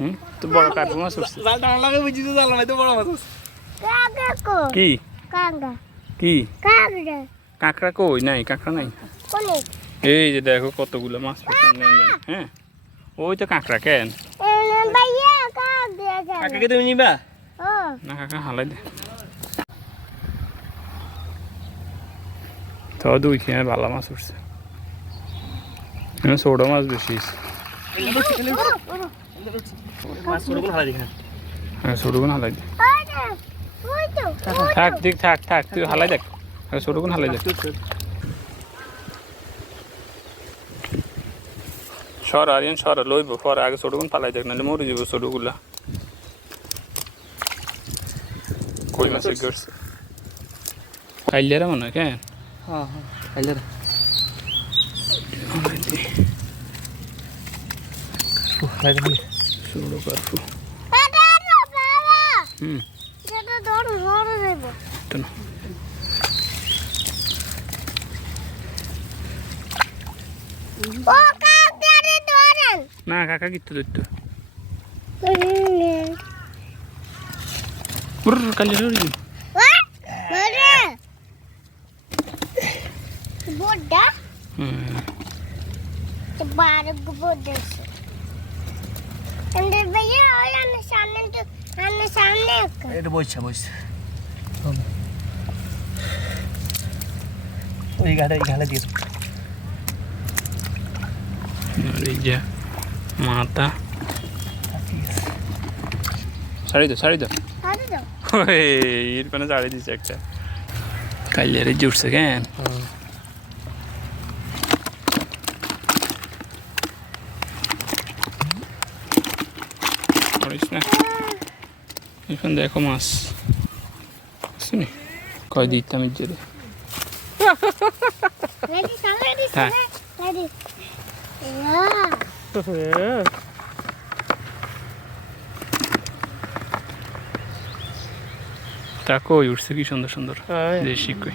হুম? তো বড় কার্পু মাছ উঠছে? জাল টানা লাগে বুঝি তো জাল নাই তো বড় মাছ আছে। কি? কাঙ্গা কি? কাঙ্গা কাঁকড়া কই? নাই কাঁকড়া নাই। এই যে দেখো কতগুলো মাছ হ্যাঁ? ওই তো কাঁকড়া কেন? কাকাকে তুমি নিবা? না কাকা হালাই দে। তো দুই খেয়ে ভালো মাছ উঠছে। ছোট মাছ বেশি হয়েছে। মাছ ছোট কোন খালা দিখা হ্যাঁ হালাই দে। থাক ঠিক থাক থাক তুই হালাই দেখ। আগে ছোটগুলো হালাই দেখ। সর আরিয়ান সর লইব পরে আগে ছোটগুলো পালাই দেখ নাহলে মরে যাব ছোটগুলা কই মাছের গড়ছে কাইলিয়ারা মনে হয় কেন হ্যাঁ হ্যাঁ খাইলে খালা দিবি ছোট কার্পু এটা তো বাবা হুম এটা ধর ধর দেব তো না ও কাঙ্গারে ধরেন না কাকা কিত্তু দৈত্য কালিয়ারা উড়ি বড় বড় হুম বারো বড় এন্ড এটা বইছা বইছা এই দিয়ে যে মাথা শাড়ি দাও শাড়ি দাও। এর পানে শাড়ি দিছে একটা। কালিয়ারে জুটছে কেন করিস না এখন দেখো মাছ। শুনি কয় দিতাম জেলে হ্যাঁ। তা কই উঠছে কি সুন্দর সুন্দর। হ্যাঁ দেশি কই।